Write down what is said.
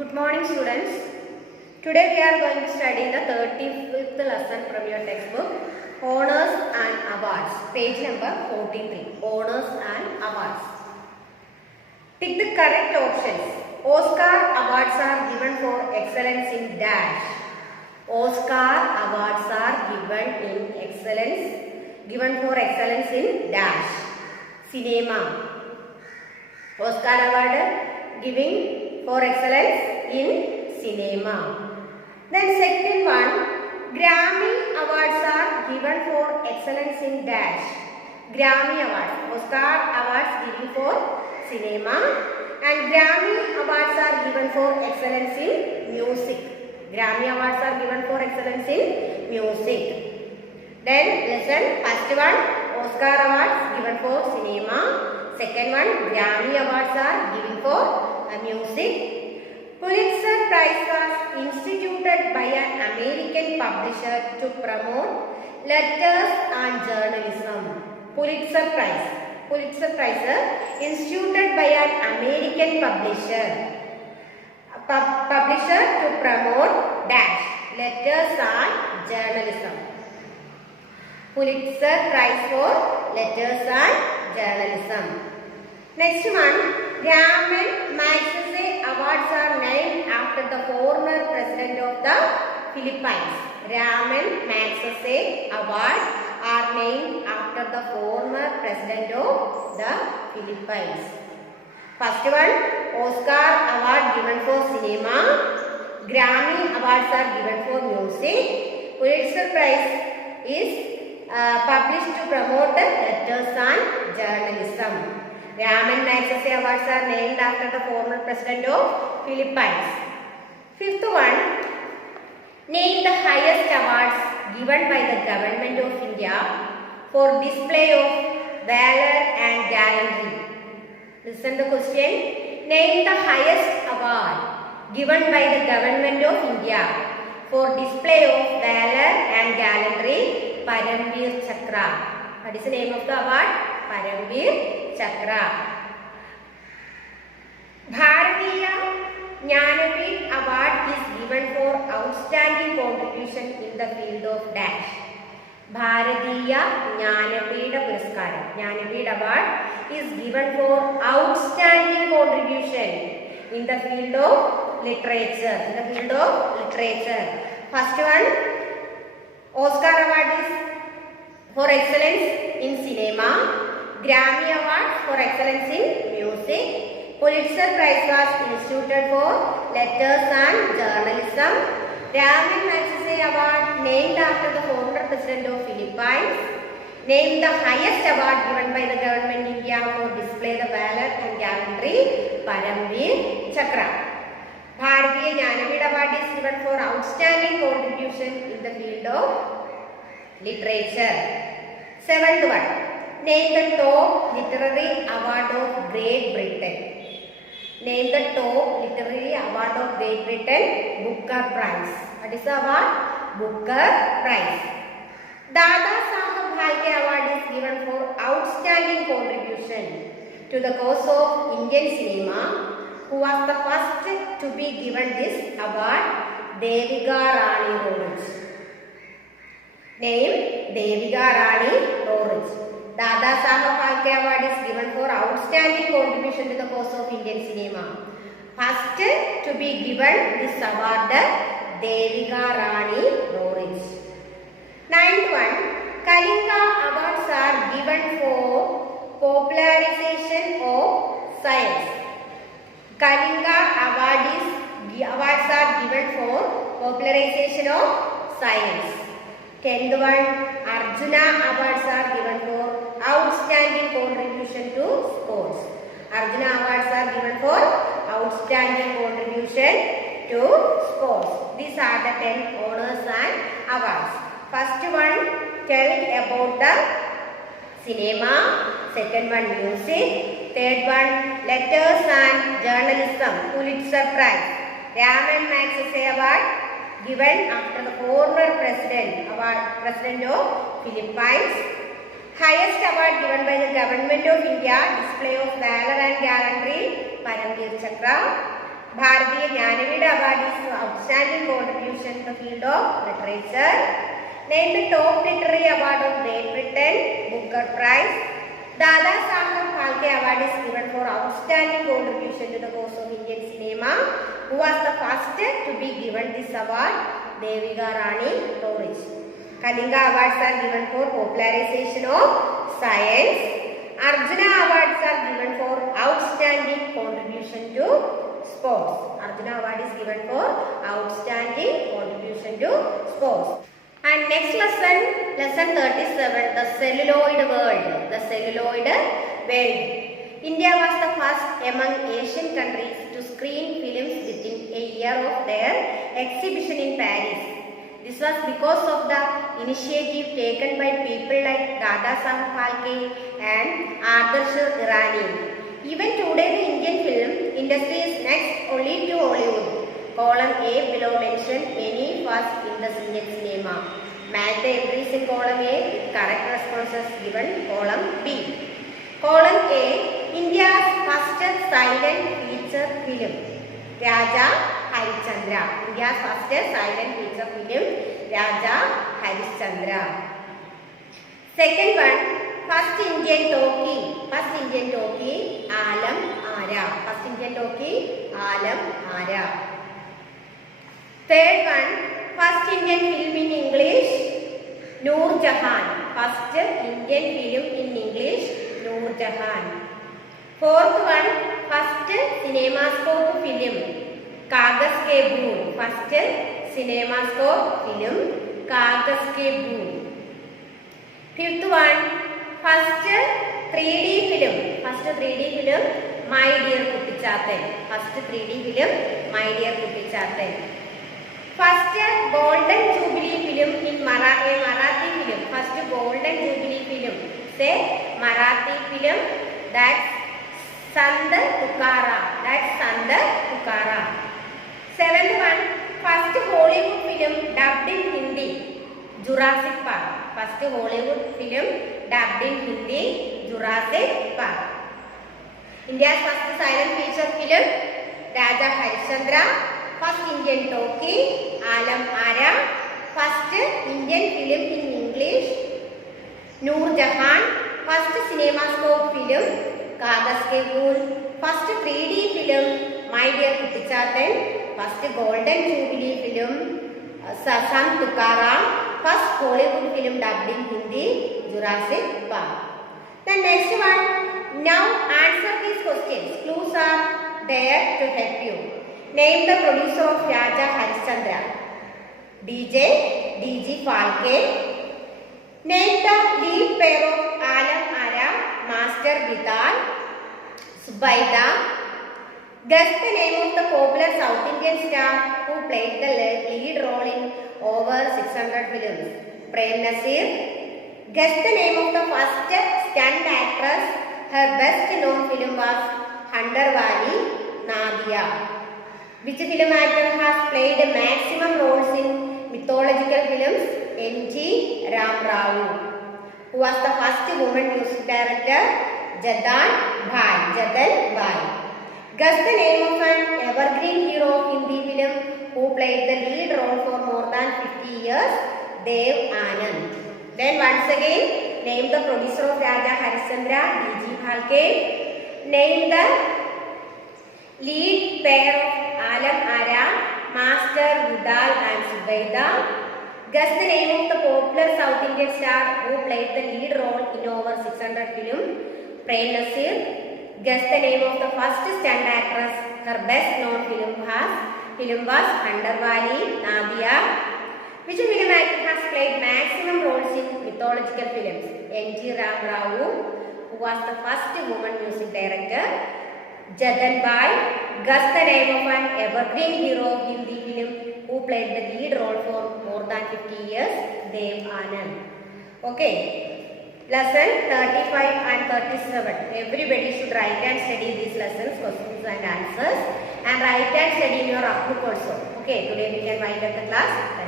Good morning, students. Today we are going to study the 35th lesson from your textbook, Honors and Awards, page number 43, Honors and Awards. Pick the correct options. Oscar Awards are given for excellence in dash. Oscar Awards are given for excellence in dash. Cinema. Oscar Award giving for excellence in cinema. Then second one, Grammy Awards are given for excellence in dash. Grammy Awards, Oscar Awards given for cinema, and Grammy Awards are given for excellence in music. Grammy Awards are given for excellence in music. Then listen, first one, Oscar Awards given for cinema. Second one, Grammy Awards are given for music. Pulitzer Prize was instituted by an American publisher to promote letters and journalism. Pulitzer Prize instituted by an American publisher to promote dash letters and journalism. Pulitzer Prize for letters and journalism. Next one, Ramon Magsaysay Awards are named after the former president of the Philippines. Ramon Magsaysay Awards are named after the former president of the Philippines. First one, Oscar Award given for cinema. Grammy Awards are given for music. Pulitzer Prize is published to promote letters and journalism. Ramon Magsaysay Awards are named after the former president of Philippines. Fifth one, name the highest awards given by the government of India for display of valor and gallantry. Listen the question. Name the highest award given by the government of India for display of valor and gallantry. Paramveer Chakra. What is the name of the award? Paramveer Chakra. Bharatiya Jnanapith Award is given for outstanding contribution in the field of dash. Bharatiya Jnanapith Puraskaram. Jnanapith Award is given for outstanding contribution in the field of literature. First one, Oscar Award is for excellence in cinema. Grammy Award for excellence in music. Pulitzer Prize was instituted for letters and journalism. Ramon Magsaysay Award named after the former president of Philippines. Named the highest award given by the government of India for display the valor and gallantry. Paramveer Chakra. Bharatiya Jnanapith Award is given for outstanding contribution in the field of literature. Seventh one, name the top literary award of Great Britain. Name the top literary award of Great Britain. Booker Prize. What is the award? Booker Prize. Dada Saheb Phalke Award is given for outstanding contribution to the cause of Indian cinema. Who was the first to be given this award? Devika Rani Roerich. Name Devika Rani Roerich. Dada Saheb Phalke Award is given for outstanding contribution to the cause of Indian cinema. First to be given this award, Devika Rani Roerich. Ninth one, Kalinga Awards are given for popularization of science. Kalinga awards are given for popularization of science. 10th one, Arjuna Awards are given for outstanding contribution to sports. Arjuna Awards are given for outstanding contribution to sports. These are the 10 honors and awards. First one, tell about the cinema. Second one, music. Third one, letters and journalism. Pulitzer Prize. Ramon Magsaysay Award given after the former president of Philippines. Highest award given by the government of India, display of valor and gallantry, Paramveer Chakra. Bharatiya Jnanapith contribution in the field of literature. Name the top literary award of Great Britain, Booker Prize. Dada Saheb Phalke Award is given for outstanding contribution to the cause of Indian cinema. Who was the first to be given this award? Devika Rani Roerich. Kalinga Awards are given for popularization of science. Arjuna Awards are given for outstanding contribution to sports. Arjuna Award is given for outstanding contribution to sports. And next lesson, lesson 37, the celluloid world. The celluloid world. India was the first among Asian countries to screen films within a year of their exhibition in Paris. This was because of the initiative taken by people like Dada Saheb Phalke and Adarsh Irani. Even today, the Indian film industry is next only to Hollywood. Column A below mention any first in the Indian cinema. Match the entries in column A with correct responses given column B. Column A, India's first silent feature film, Raja Harishchandra. India's first silent feature film, Raja Harishchandra. Second one, first Indian talkie. First Indian talkie, Alam Ara. First Indian talkie, Alam Ara. Third one, first Indian film in English, Noor Jahan. First Indian film in English, Noor Jahan. Fourth one, first cinemascope film, Kagas Ke Bhool. First cinemascope film, Kagas Ke Bhool. Fifth one, first 3D film. First 3D film, My Dear Kuttichaathan. First 3D film, My Dear Kuttichaathan. First Golden Jubilee film in Marathi film. First Golden Jubilee film. Say Marathi film. That's Sant Tukaram. That's Sant Tukaram. Seventh one. First Hollywood film dubbed in Hindi. Jurassic Park. First Hollywood film dubbed in Hindi. Jurassic Park. India's first silent feature film, Raja Harishchandra. First Indian talkie, Alam Ara. First Indian film in English, Noor Jahan. First cinemascope film, Kagas Ke Bhool. First 3D film, My Dear Kuttichaathan. First Golden Jubilee film, Sant Tukaram. First Hollywood film dubbed in Hindi, Jurassic Park. The next one, now answer these questions. Clues are there to help you. Name the producer of Raja Harishchandra. D.G. Phalke. Name the lead pair of Alam Ara, Master Vidal, Zubaida. Guess the name of the popular South Indian star who played the lead role in over 600 films. Prem Nasir. Guess the name of the first stunt actress. Her best known film was Handarwali Nadia. Which film actor has played maximum roles in mythological films? N.G. Ram Rao. Who was the first woman music director? Jadan Bhai. Guess the name of an evergreen hero of Hindi film who played the lead role for more than 50 years? Dev Anand. Then once again, name the producer of Raja Harishchandra, D.G. Phalke. Name the lead pair of Alam Ara, Master Vidal and Zubaida. Guess the name of the popular South Indian star who played the lead role in over 600 films. Prem Nasir. Guess the name of the first stunt actress. Her best known film was Handarwali Nadia. Which film actor has played maximum roles in mythological films? N.G. Ram Rao. Who was the first woman music director? Jadan Bhai. Guess the name of an evergreen hero of Hindi film who played the lead role for more than 50 years? Dev Anand. Okay. Lesson 35 and 37. Everybody should write and study these lessons, questions and answers, and write and study in your book also. Okay. Today we can wind up the class.